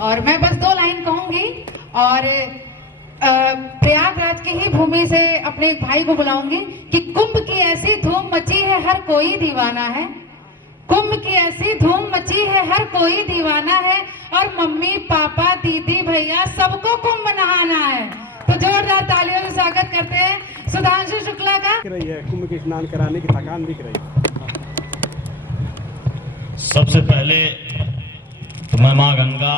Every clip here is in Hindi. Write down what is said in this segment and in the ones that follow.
और मैं बस 2 लाइन कहूंगी और प्रयागराज की ही भूमि से अपने एक भाई को बुलाऊंगी कि कुंभ की ऐसी धूम मची है हर कोई दीवाना है, कुंभ की ऐसी धूम मची है हर कोई दीवाना है, और मम्मी पापा दीदी भैया सबको कुंभ नहाना है। तो जोरदार तालियों से स्वागत करते हैं सुधांशु शुक्ला का। रही है कुंभ के स्नान कराने की थकान दिख रही है। सबसे पहले तो मैं माँ गंगा,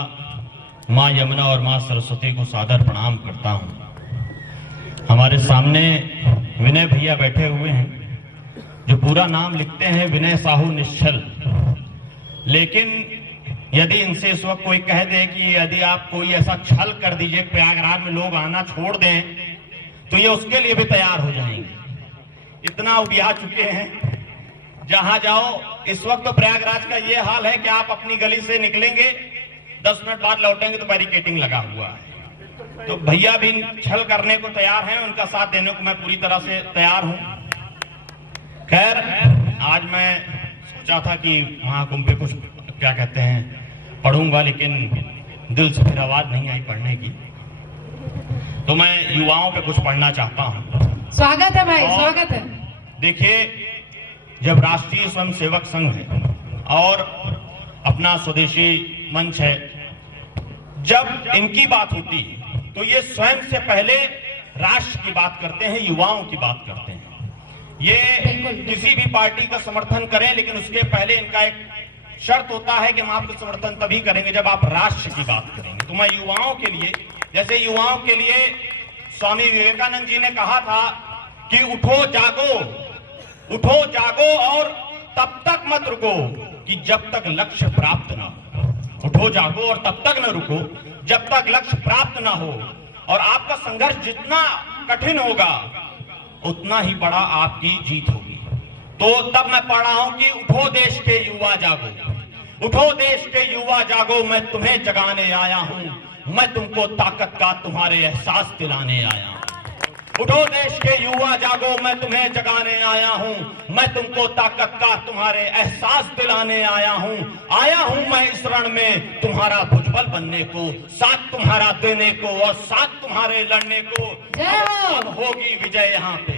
माँ यमुना और माँ सरस्वती को सादर प्रणाम करता हूँ। हमारे सामने विनय भैया बैठे हुए हैं जो पूरा नाम लिखते हैं विनय साहू निश्चल, लेकिन यदि इनसे इस वक्त कोई कह दे कि यदि आप कोई ऐसा छल कर दीजिए प्रयागराज में लोग आना छोड़ दें तो ये उसके लिए भी तैयार हो जाएंगे। इतना उबिया चुके हैं, जहां जाओ इस वक्त तो प्रयागराज का ये हाल है कि आप अपनी गली से निकलेंगे 10 मिनट बाद लौटेंगे तो बैरिकेडिंग लगा हुआ है। तो भैया भी छल करने को तैयार हैं, उनका साथ देने को मैं पूरी तरह से तैयार हूं। खैर, आज मैं सोचा था कि महाकुंभ पे कुछ क्या कहते हैं पढ़ूंगा, लेकिन दिल से फिर आवाज नहीं आई पढ़ने की, तो मैं युवाओं पे कुछ पढ़ना चाहता हूं। स्वागत है भाई, स्वागत है। देखिए, जब राष्ट्रीय स्वयंसेवक संघ है और अपना स्वदेशी मंच है, जब इनकी बात होती है तो ये स्वयं से पहले राष्ट्र की बात करते हैं, युवाओं की बात करते हैं। ये किसी भी पार्टी का समर्थन करें, लेकिन उसके पहले इनका एक शर्त होता है कि हम आपका समर्थन तभी करेंगे जब आप राष्ट्र की बात करेंगे। तो मैं युवाओं के लिए, जैसे युवाओं के लिए स्वामी विवेकानंद जी ने कहा था कि उठो जागो, उठो जागो और तब तक मत रुको कि जब तक लक्ष्य प्राप्त ना हो। उठो जागो और तब तक न रुको जब तक लक्ष्य प्राप्त ना हो। और आपका संघर्ष जितना कठिन होगा उतना ही बड़ा आपकी जीत होगी। तो तब मैं पढ़ रहा हूं कि उठो देश के युवा जागो, उठो देश के युवा जागो, मैं तुम्हें जगाने आया हूं, मैं तुमको ताकत का तुम्हारे एहसास दिलाने आया हूं। उठो देश के युवा जागो, मैं तुम्हें जगाने आया हूं, मैं तुमको ताकत का तुम्हारे एहसास दिलाने आया हूं मैं इस रण में तुम्हारा भुजबल बनने को, साथ तुम्हारा देने को और साथ तुम्हारे लड़ने को। अब होगी विजय यहाँ पे,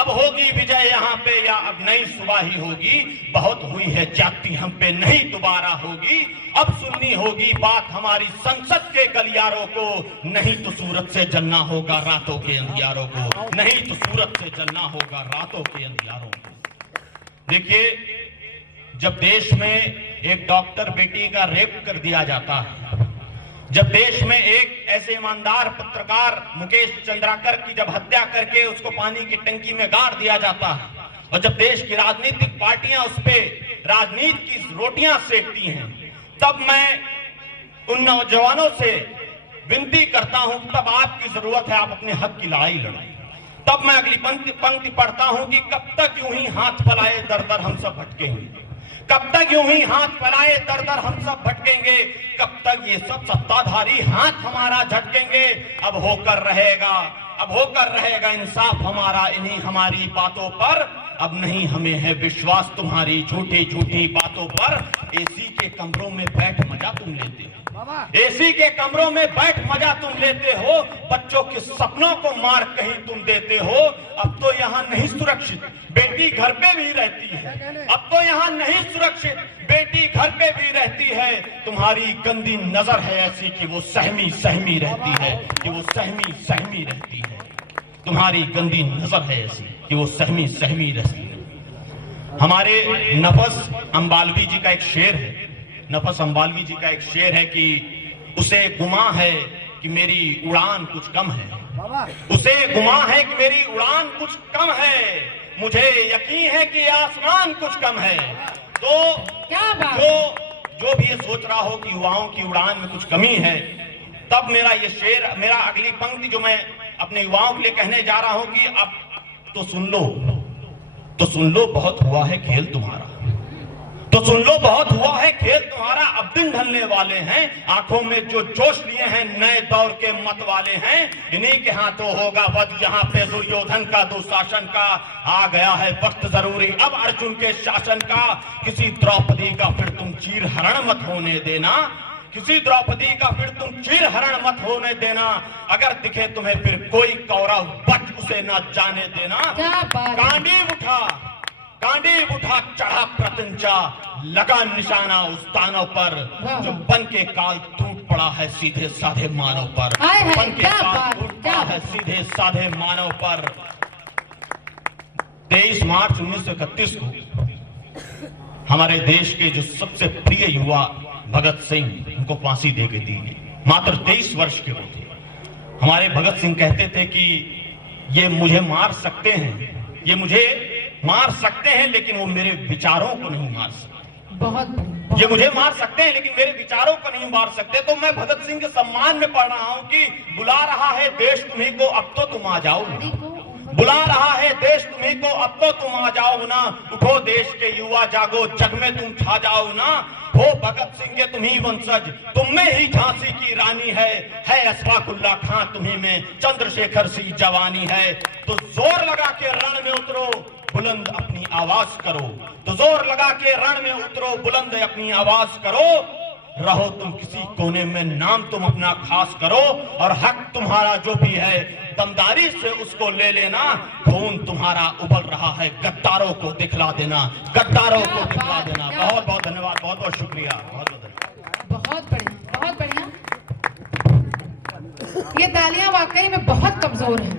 अब होगी विजय यहाँ पे, या अब नई सुबह ही होगी, बहुत हुई है जागती हम पे नहीं दोबारा होगी। अब सुननी होगी बात हमारी संसद के गलियारों को, नहीं तो सूरत से जलना होगा रातों के अंधियारों को, नहीं तो सूरत से जलना होगा रातों के अंधियारों को। देखिए, जब देश में एक डॉक्टर बेटी का रेप कर दिया जाता है, जब देश में एक ऐसे ईमानदार पत्रकार मुकेश चंद्राकर की जब हत्या करके उसको पानी की टंकी में गाड़ दिया जाता है, और जब देश की राजनीतिक पार्टियां उस पे राजनीति की रोटियां सेकती हैं, तब मैं उन नौजवानों से विनती करता हूं, तब आपकी जरूरत है आप अपने हक की लड़ाई लड़ें। तब मैं अगली पंक्ति पढ़ता हूं कि कब तक यूं ही हाथ फैलाए दर दर हम सब भटकेंगे, कब तक यूं ही हाथ फैलाए दर दर हम सब भटकेंगे, कब तक ये सब सत्ताधारी हाथ हमारा झटकेंगे। अब होकर रहेगा, अब होकर रहेगा इंसाफ हमारा इन्हीं हमारी बातों पर, अब नहीं हमें है विश्वास तुम्हारी झूठी झूठी बातों पर। एसी के कमरों में बैठ मजा तुम लेते हो, एसी के कमरों में बैठ मजा तुम लेते हो, बच्चों के सपनों को मार कहीं तुम देते हो। अब तो यहाँ नहीं सुरक्षित बेटी घर पे भी रहती है, अब तो यहाँ नहीं सुरक्षित बेटी घर पे भी रहती है। तुम्हारी गंदी नजर है ऐसी कि वो सहमी सहमी रहती है, कि वो सहमी सहमी रहती है। तुम्हारी गंदी नजर है ऐसी कि वो सहमी सहमी रहती है। हमारे नफस अंबालवी जी का एक शेर है, नफस अंबालवी जी का एक शेर है कि उसे गुमा है कि मेरी उड़ान कुछ कम है, उसे गुमा है कि मेरी उड़ान कुछ कम है, मुझे यकीन है कि आसमान कुछ कम है। तो क्या बात? जो भी ये सोच रहा हो कि युवाओं की उड़ान में कुछ कमी है, तब मेरा ये शेर, मेरा अगली पंक्ति जो मैं अपने युवाओं के लिए कहने जा रहा हूं कि अब तो सुन लो, तो सुन लो बहुत हुआ है खेल तुम्हारा, तो सुन लो बहुत हुआ है खेल तुम्हारा, अब दिन ढलने वाले हैं, आंखों में जो जोश लिए हैं नए दौर के मत वाले हैं, इन्हीं के हाथों होगा वध यहाँ पे दुर्योधन का दुशासन का। आ गया है वक्त जरूरी अब अर्जुन के शासन का, किसी द्रौपदी का फिर तुम चीर हरण मत होने देना, किसी द्रौपदी का फिर तुम चीर हरण मत होने देना, अगर दिखे तुम्हें फिर कोई कौरव बच उसे न जाने देना। क्या बात है। गांडीव उठा चढ़ा प्रत्यंचा, लगा निशाना उस दानव पर, वाह। जो बन के काल टूट पड़ा है सीधे साधे मानव पर। हाय हाय, बन के क्या काल बात, टूट क्या पड़ा है सीधे साधे मानव पर। 23 मार्च 1931 को हमारे देश के जो सबसे प्रिय युवा भगत सिंह, उनको फांसी दे दी गई। मात्र 23 वर्ष के वो थे। हमारे भगत सिंह कहते थे कि ये मुझे मार सकते हैं, ये मुझे मार सकते हैं, लेकिन वो मेरे विचारों को नहीं मार सकते। बहुत बढ़िया। ये मुझे मार सकते हैं लेकिन मेरे विचारों को नहीं मार सकते। तो मैं भगत सिंह के सम्मान में पढ़ रहा हूं कि बुला रहा है देश तुम्हीं को, अब तो तुम आ जाओ ना। बुला रहा है देश तुम्हीं को, अब तो तुम आ जाओ ना। उठो देश के युवा जागो, जग में तुम छा जाओ ना। हो भगत सिंह के तुम्ही वंशज, तुम में ही झांसी की रानी है अशफाकुल्ला खां तुम्ही में चंद्रशेखर सी जवानी है। तो जोर लगा के रण में उतरो, बुलंद अपनी आवाज करो। तो जोर लगा के रण में उतरो, बुलंद अपनी आवाज करो। रहो तुम किसी कोने में, नाम तुम अपना खास करो, और हक तुम्हारा जो भी है दमदारी से उसको ले लेना। खून तुम्हारा उबल रहा है, गद्दारों को दिखला देना, गद्दारों को दिखला देना। बहुत बहुत धन्यवाद, बहुत बहुत शुक्रिया, बहुत बहुत धन्यवाद। बहुत बढ़िया, बहुत बढ़िया। ये तालियां वाकई में बहुत कमजोर हैं।